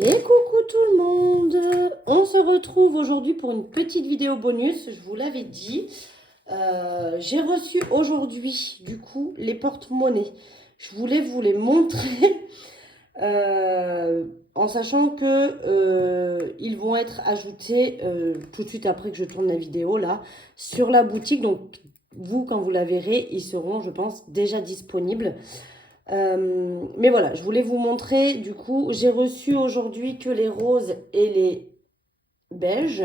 Et coucou tout le monde! On se retrouve aujourd'hui pour une petite vidéo bonus, je vous l'avais dit. J'ai reçu aujourd'hui, du coup, les porte-monnaies. Je voulais vous les montrer en sachant que ils vont être ajoutés tout de suite après que je tourne la vidéo là, sur la boutique. Donc, vous, quand vous la verrez, ils seront, je pense, déjà disponibles. Mais voilà, je voulais vous montrer, du coup, j'ai reçu aujourd'hui que les roses et les beiges.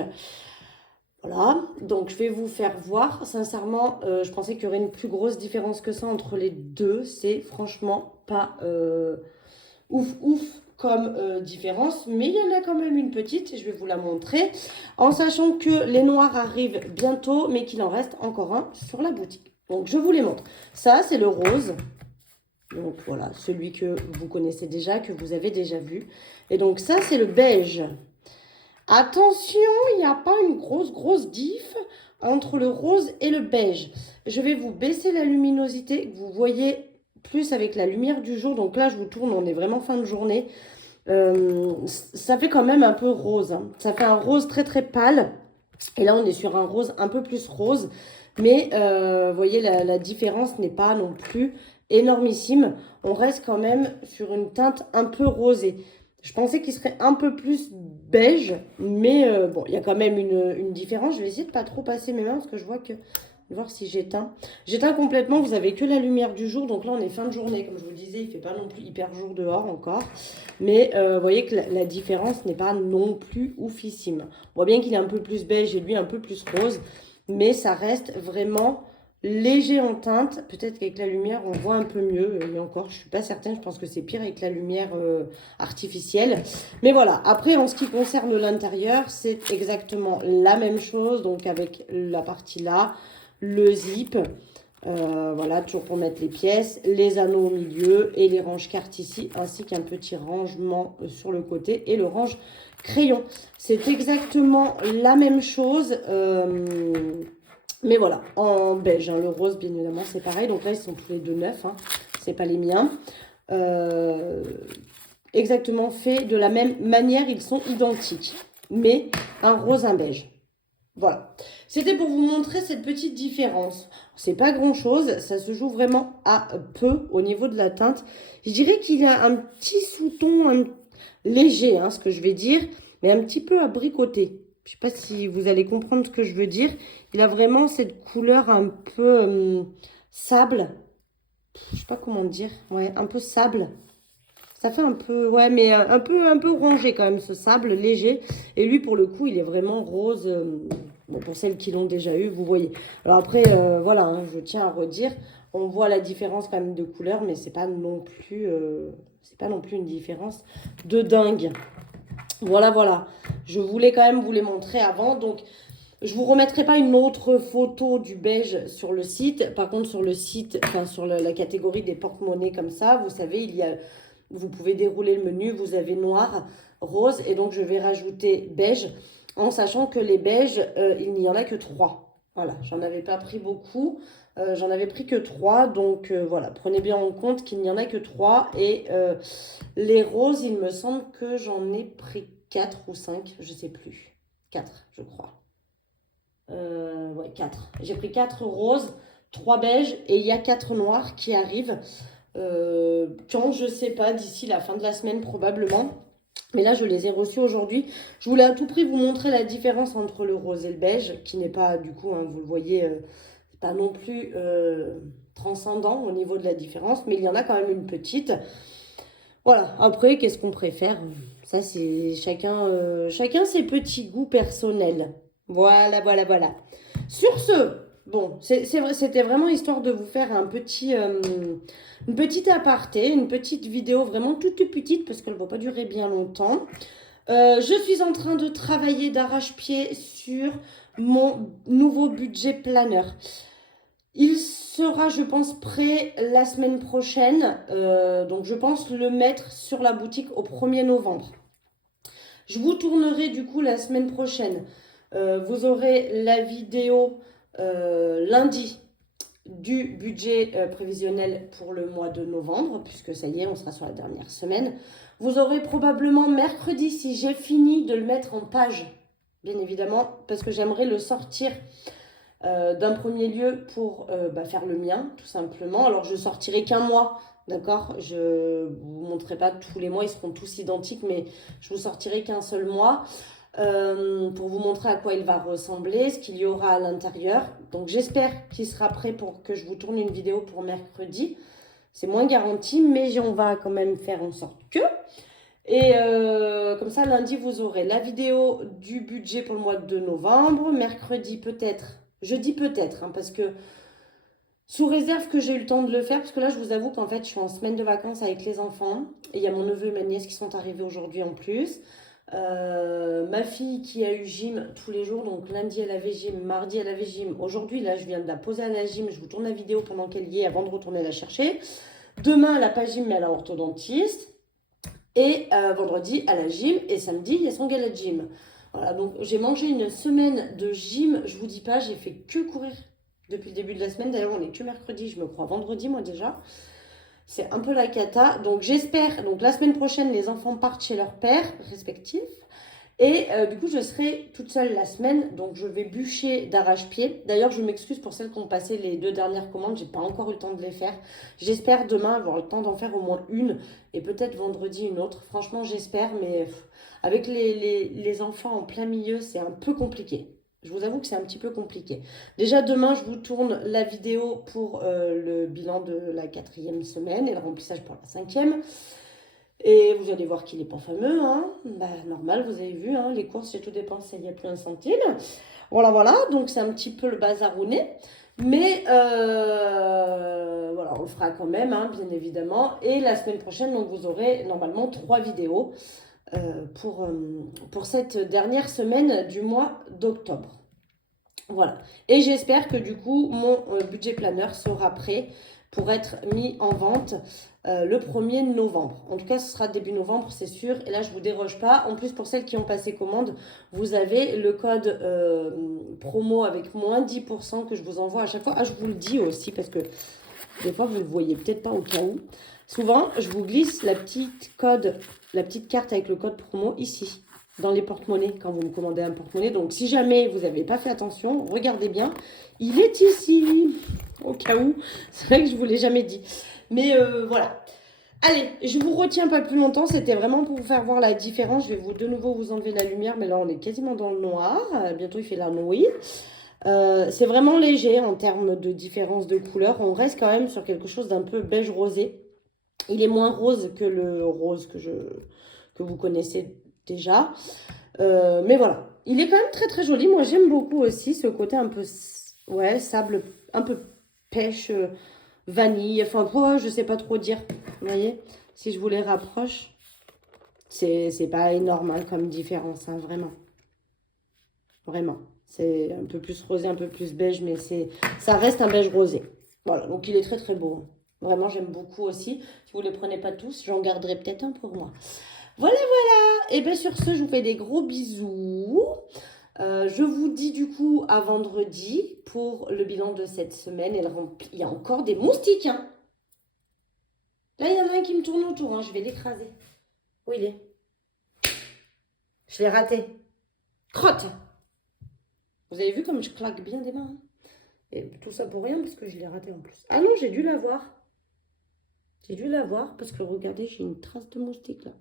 Voilà, donc je vais vous faire voir. Sincèrement, je pensais qu'il y aurait une plus grosse différence que ça entre les deux. C'est franchement pas ouf ouf comme différence, mais il y en a quand même une petite et je vais vous la montrer. En sachant que les noirs arrivent bientôt, mais qu'il en reste encore un sur la boutique. Donc je vous les montre. Ça, c'est le rose. Donc voilà, celui que vous connaissez déjà, que vous avez déjà vu. Et donc ça, c'est le beige. Attention, il n'y a pas une grosse diff entre le rose et le beige. Je vais vous baisser la luminosité, que vous voyez plus avec la lumière du jour. Donc là, je vous tourne, on est vraiment fin de journée. Ça fait quand même un peu rose, hein. Ça fait un rose très pâle. Et là, on est sur un rose un peu plus rose. Mais vous voyez, la différence n'est pas non plus énormissime. On reste quand même sur une teinte un peu rosée. Je pensais qu'il serait un peu plus beige, mais bon, il y a quand même une différence. Je vais essayer de pas trop passer mes mains parce que je vois que... Voir si j'éteins. J'éteins complètement, vous avez que la lumière du jour. Donc là, on est fin de journée. Comme je vous le disais, il ne fait pas non plus hyper jour dehors encore. Mais vous voyez que la différence n'est pas non plus oufissime. On voit bien qu'il est un peu plus beige et lui un peu plus rose. Mais ça reste vraiment léger en teinte. Peut-être qu'avec la lumière, on voit un peu mieux. Mais encore, je ne suis pas certaine. Je pense que c'est pire avec la lumière artificielle. Mais voilà. Après, en ce qui concerne l'intérieur, c'est exactement la même chose. Donc avec la partie là, le zip, voilà, toujours pour mettre les pièces, les anneaux au milieu et les ranges cartes ici, ainsi qu'un petit rangement sur le côté et le range crayon. C'est exactement la même chose, mais voilà, en beige, hein. Le rose, bien évidemment, c'est pareil. Donc là, ils sont tous les deux neufs, hein. C'est pas les miens. Exactement fait de la même manière, ils sont identiques, mais un rose, un beige. Voilà, c'était pour vous montrer cette petite différence. C'est pas grand chose, ça se joue vraiment à peu au niveau de la teinte. Je dirais qu'il y a un petit sous-ton léger, hein, ce que je vais dire, mais un petit peu abricoté. Je sais pas si vous allez comprendre ce que je veux dire. Il a vraiment cette couleur un peu sable. Je sais pas comment dire. Ouais, un peu sable. Ça fait un peu, ouais, mais un peu orangé quand même, ce sable léger. Et lui, pour le coup, il est vraiment rose. Bon, pour celles qui l'ont déjà eu, vous voyez. Alors après, voilà, hein, je tiens à redire, on voit la différence quand même de couleur, mais c'est pas non plus une différence de dingue. Voilà. Je voulais quand même vous les montrer avant, donc je vous remettrai pas une autre photo du beige sur le site. Par contre, sur le site, enfin sur la catégorie des porte-monnaies comme ça, vous savez, vous pouvez dérouler le menu, vous avez noir, rose, et donc je vais rajouter beige, en sachant que les beiges, il n'y en a que 3. Voilà, j'en avais pas pris beaucoup, j'en avais pris que 3, donc voilà, prenez bien en compte qu'il n'y en a que 3, et les roses, il me semble que j'en ai pris 4 ou 5, je sais plus, 4 je crois. Ouais, 4. J'ai pris 4 roses, 3 beiges, et il y a 4 noirs qui arrivent. Quand, je sais pas, d'ici la fin de la semaine probablement. Mais là, je les ai reçus aujourd'hui. Je voulais à tout prix vous montrer la différence entre le rose et le beige, qui n'est pas, du coup, hein, vous le voyez, pas non plus transcendant au niveau de la différence, mais il y en a quand même une petite. Voilà, après, qu'est-ce qu'on préfère? Ça, c'est chacun ses petits goûts personnels. Voilà. Sur ce, bon, c'est vrai, c'était vraiment histoire de vous faire une petite aparté, une petite vidéo vraiment toute petite, parce qu'elle ne va pas durer bien longtemps. Je suis en train de travailler d'arrache-pied sur mon nouveau budget planner. Il sera, je pense, prêt la semaine prochaine. Donc, je pense le mettre sur la boutique au 1er novembre. Je vous tournerai du coup la semaine prochaine. Vous aurez la vidéo lundi du budget prévisionnel pour le mois de novembre, puisque ça y est, on sera sur la dernière semaine. Vous aurez probablement mercredi, si j'ai fini de le mettre en page, bien évidemment, parce que j'aimerais le sortir d'un premier lieu pour faire le mien, tout simplement. Alors, je sortirai qu'un mois, d'accord? Je ne vous montrerai pas tous les mois, ils seront tous identiques, mais je vous sortirai qu'un seul mois pour vous montrer à quoi il va ressembler, ce qu'il y aura à l'intérieur. Donc, j'espère qu'il sera prêt pour que je vous tourne une vidéo pour mercredi. C'est moins garanti, mais on va quand même faire en sorte que... Et comme ça, lundi, vous aurez la vidéo du budget pour le mois de novembre. Mercredi, peut-être. Jeudi, peut-être, hein, parce que sous réserve que j'ai eu le temps de le faire, parce que là, je vous avoue qu'en fait, je suis en semaine de vacances avec les enfants. Et il y a mon neveu et ma nièce qui sont arrivés aujourd'hui en plus. Ma fille qui a eu gym tous les jours, donc lundi elle avait gym, mardi elle avait gym. Aujourd'hui, là, je viens de la poser à la gym. Je vous tourne la vidéo pendant qu'elle y est avant de retourner la chercher. Demain, elle n'a pas gym, mais elle a orthodontiste. Et vendredi, à la gym. Et samedi, il y a son gala de gym. Voilà, donc j'ai mangé une semaine de gym. Je vous dis pas, j'ai fait que courir depuis le début de la semaine. D'ailleurs, on est que mercredi, je me crois vendredi, moi déjà. C'est un peu la cata. Donc j'espère, donc la semaine prochaine, les enfants partent chez leurs pères respectifs. Et du coup, je serai toute seule la semaine, donc je vais bûcher d'arrache-pied. D'ailleurs, je m'excuse pour celles qui ont passé les 2 dernières commandes, j'ai pas encore eu le temps de les faire. J'espère demain avoir le temps d'en faire au moins une, et peut-être vendredi une autre. Franchement, j'espère, mais avec les enfants en plein milieu, c'est un peu compliqué. Je vous avoue que c'est un petit peu compliqué. Déjà, demain, je vous tourne la vidéo pour le bilan de la 4e semaine et le remplissage pour la 5e. Et vous allez voir qu'il n'est pas fameux, hein. Bah, normal, vous avez vu, hein, les courses, j'ai tout dépensé, il n'y a plus un centime. Voilà, voilà, donc c'est un petit peu le bazarounet. Mais voilà, on le fera quand même, hein, bien évidemment. Et la semaine prochaine, donc, vous aurez normalement 3 vidéos pour cette dernière semaine du mois d'octobre. Voilà. Et j'espère que du coup, mon budget planeur sera prêt pour être mis en vente le 1er novembre. En tout cas, ce sera début novembre, c'est sûr. Et là, je ne vous déroge pas. En plus, pour celles qui ont passé commande, vous avez le code promo avec moins 10% que je vous envoie à chaque fois. Ah, je vous le dis aussi parce que des fois, vous ne le voyez peut-être pas au cas où. Souvent, je vous glisse la petite carte avec le code promo ici, dans les porte-monnaies, quand vous me commandez un porte-monnaie. Donc, si jamais vous n'avez pas fait attention, regardez bien. Il est ici, au cas où. C'est vrai que je ne vous l'ai jamais dit. Mais voilà. Allez, je ne vous retiens pas plus longtemps. C'était vraiment pour vous faire voir la différence. Je vais de nouveau vous enlever la lumière. Mais là, on est quasiment dans le noir. Bientôt, il fait la nuit. C'est vraiment léger en termes de différence de couleur. On reste quand même sur quelque chose d'un peu beige rosé. Il est moins rose que le rose que vous connaissez déjà. Mais voilà. Il est quand même très très joli. Moi, j'aime beaucoup aussi ce côté un peu sable, un peu pêche, vanille. Enfin, je sais pas trop dire. Vous voyez, si je vous les rapproche, c'est pas énorme hein, comme différence, hein, vraiment. Vraiment. C'est un peu plus rosé, un peu plus beige, mais ça reste un beige rosé. Voilà, donc il est très très beau. Vraiment, j'aime beaucoup aussi. Si vous ne les prenez pas tous, j'en garderai peut-être un pour moi. Voilà, voilà. Et bien sur ce, je vous fais des gros bisous. Je vous dis du coup à vendredi pour le bilan de cette semaine. Il y a encore des moustiques. Hein. Là, il y en a un qui me tourne autour. Hein. Je vais l'écraser. Où il est? Je l'ai raté. Crotte! Vous avez vu comme je claque bien des mains hein. Et tout ça pour rien parce que je l'ai raté en plus. Ah non, j'ai dû l'avoir. J'ai dû l'avoir parce que regardez, j'ai une trace de moustique là.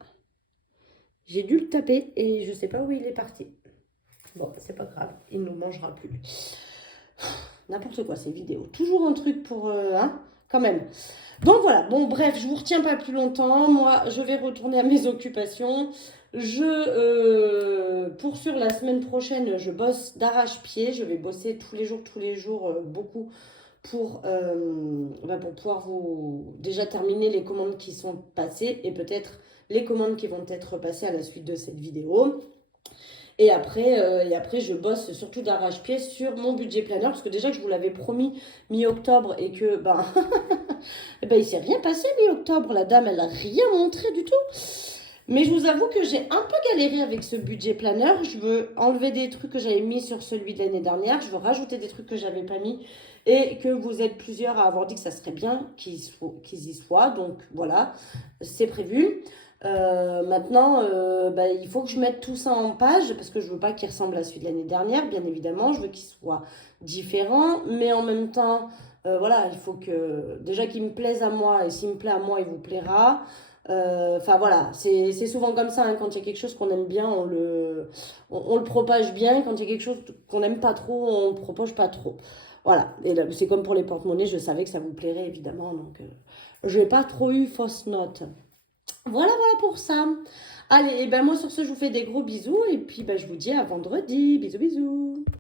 J'ai dû le taper et je ne sais pas où il est parti. Bon, c'est pas grave, il ne nous mangera plus. N'importe quoi ces vidéos. Toujours un truc pour... hein, quand même. Donc voilà, bon bref, je ne vous retiens pas plus longtemps. Moi, je vais retourner à mes occupations. Pour sur la semaine prochaine, je bosse d'arrache-pied. Je vais bosser tous les jours, beaucoup pour pouvoir vous déjà terminer les commandes qui sont passées et peut-être les commandes qui vont être passées à la suite de cette vidéo. Et après, je bosse surtout d'arrache-pied sur mon budget planner parce que déjà que je vous l'avais promis mi-octobre et que il s'est rien passé mi-octobre. La dame, elle n'a rien montré du tout. Mais je vous avoue que j'ai un peu galéré avec ce budget planeur. Je veux enlever des trucs que j'avais mis sur celui de l'année dernière. Je veux rajouter des trucs que j'avais pas mis. Et que vous êtes plusieurs à avoir dit que ça serait bien qu'ils y soient. Donc voilà, c'est prévu. Maintenant, bah, il faut que je mette tout ça en page parce que je veux pas qu'il ressemble à celui de l'année dernière, bien évidemment. Je veux qu'il soit différent, mais en même temps, voilà, il faut que déjà qu'il me plaise à moi et s'il me plaît à moi, il vous plaira. Enfin voilà, c'est souvent comme ça, hein, quand il y a quelque chose qu'on aime bien, on le propage bien. Quand il y a quelque chose qu'on n'aime pas trop, on le propage pas trop. Voilà, et c'est comme pour les porte-monnaies, je savais que ça vous plairait évidemment, donc je n'ai pas trop eu fausse note. Voilà, voilà pour ça. Allez, et ben moi sur ce, je vous fais des gros bisous et puis ben, je vous dis à vendredi. Bisous, bisous.